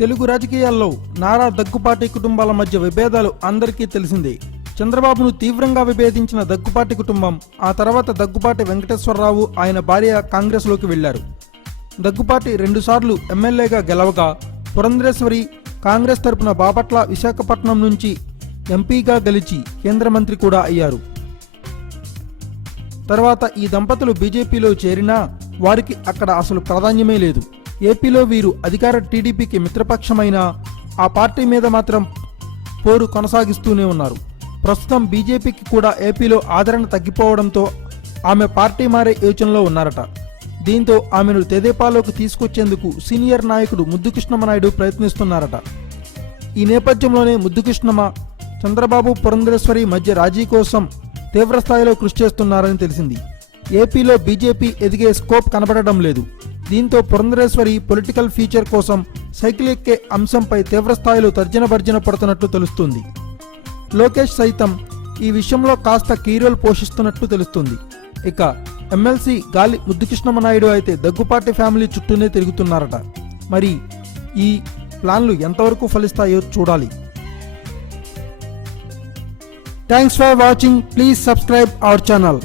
తెలుగు రాజకీయాల్లో నారా దగ్గుపాటి కుటుంబాల మధ్య విభేదాలు అందరికీ తెలిసిందే. చంద్రబాబును తీవ్రంగా విభేదించిన దగ్గుపాటి కుటుంబం ఆ తర్వాత దగ్గుపాటి వెంకటేశ్వరరావు ఆయన భార్య కాంగ్రెస్లోకి వెళ్లారు. దగ్గుపాటి 2 సార్లు ఎమ్మెల్యేగా గెలవగా పురంధరేశ్వరి కాంగ్రెస్ తరపున బాపట్ల విశాఖపట్నం నుంచి ఎంపీగా గెలిచి కేంద్ర మంత్రి కూడా అయ్యారు. తర్వాత ఈ దంపతులు బీజేపీలో చేరినా వారికి అక్కడ అసలు ప్రాధాన్యమే లేదు. ఏపీలో వీరు అధికార టీడీపీకి మిత్రపక్షమైన ఆ పార్టీ మీద మాత్రం పోరు కొనసాగిస్తూనే ఉన్నారు. ప్రస్తుతం బీజేపీకి కూడా ఏపీలో ఆదరణ తగ్గిపోవడంతో ఆమె పార్టీ మారే యోచనలో ఉన్నారట. దీంతో ఆమెను తెదేపాలోకి తీసుకొచ్చేందుకు సీనియర్ నాయకుడు ముద్దుకృష్ణమనాయుడు ప్రయత్నిస్తున్నారట. ఈ నేపథ్యంలోనే ముద్దుకృష్ణమ చంద్రబాబు పురంధరేశ్వరి మధ్య రాజీ కోసం తీవ్రస్థాయిలో కృషి చేస్తున్నారని తెలిసింది. ఏపీలో బీజేపీ ఎదిగే స్కోప్ కనబడడం లేదు. దీంతో పురంధరేశ్వరి పొలిటికల్ ఫ్యూచర్ కోసం సైకిల్ ఎక్కే అంశంపై తీవ్రస్థాయిలో తర్జన పడుతున్నట్లు తెలుస్తుంది. లోకేష్ సైతం ఈ విషయంలో కాస్త కీ రోల్ పోషిస్తున్నట్లు తెలుస్తుంది. ఇక ఎమ్మెల్సీ గాలి ముద్దుకృష్ణమనాయుడు అయితే దగ్గుపాటి ఫ్యామిలీ చుట్టూనే తిరుగుతున్నారట. మరి ఈ ప్లాన్లు ఎంతవరకు ఫలిస్తాయో చూడాలి. Thanks for watching. Please subscribe our channel.